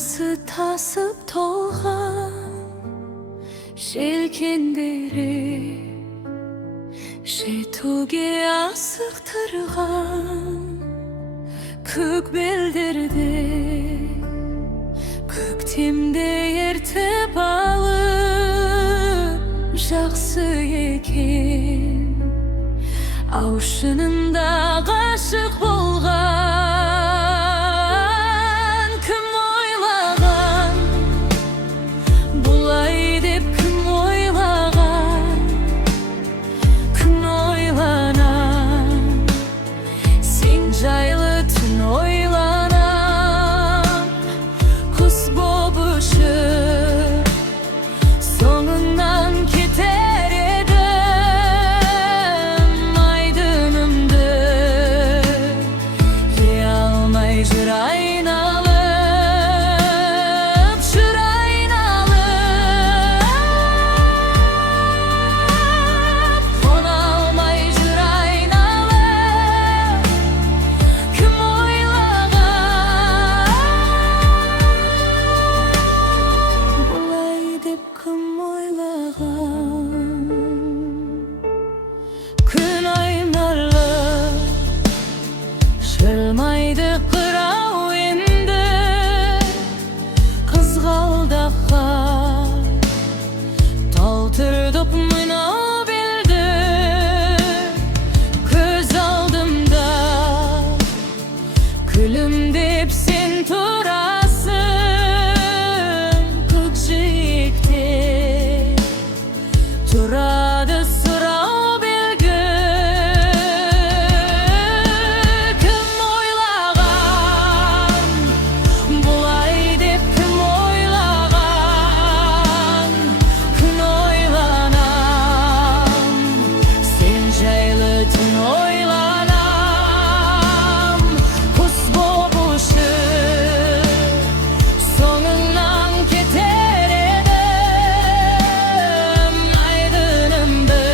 Anası tasıp toğan Желкендері жетуге асықтырған Көк белдерде көктемде ертіп алып Жақсы екен ау шынында ғашық болған Кім ойлаған бұлай деп кім ойлаған Күн ойланам сен жайлы түн ойланам Құс боп ұшып соңыңнан кетер едім айдынымды ие алмай жүр айналып жүр айналып қона алмай жүр айналып кім ойлаған бұлай деп кім ойлаған күн айналып жылмайды қырау енді қызғалдаққа толтырдық мынау белді көз алдымда күлімдеп сен тұрасың көкжиекте тұрады сұрау белгі кім ойлаған бұлай деп кім ойлаған күн ойланам сен жайлы түн ойланам құс боп ұшып соңыңнан кетер едім айдынымды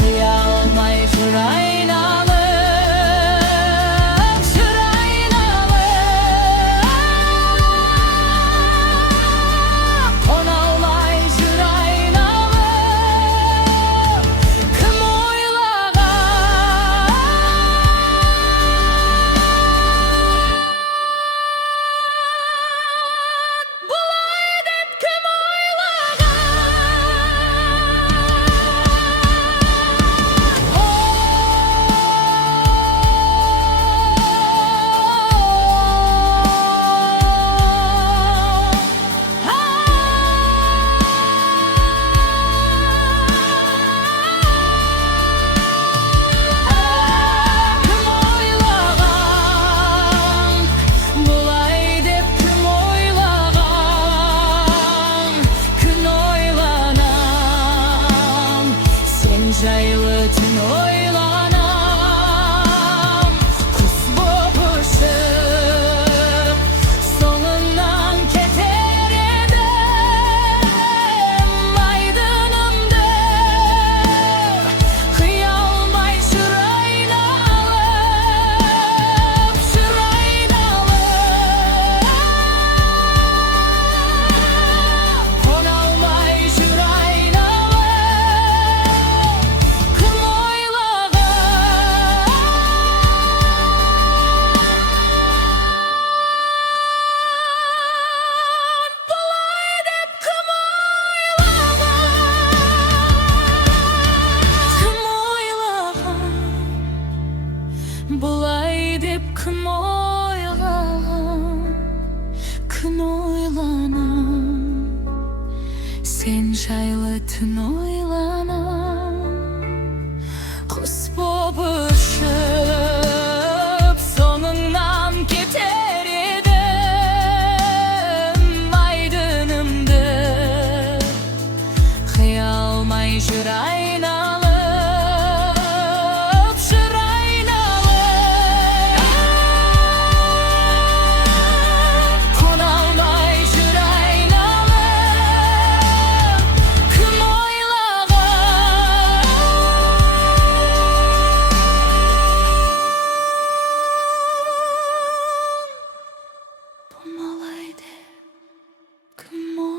қия алмай жүр айналып жүр айналып қона алмай жүр айналып кім ойлаған бұлай деп кім ойлаған күн ойланам сен жайлы түн ойланам құс боп ұшып соңыңнан кетер едім айдынымды қия алмай жүр айналып жүр айналып қона алмай жүр айналып кім ойлаған бұлай деп кім ойлаған бұлай деп кім ойлаған күн ойланам сен жайлы түн ойланам құс боп ұшып соңыңнан кетер едім айдынымды қия алмай жүр айналып жүр айналып қона алмай жүр айналып кім ойлаған Come on.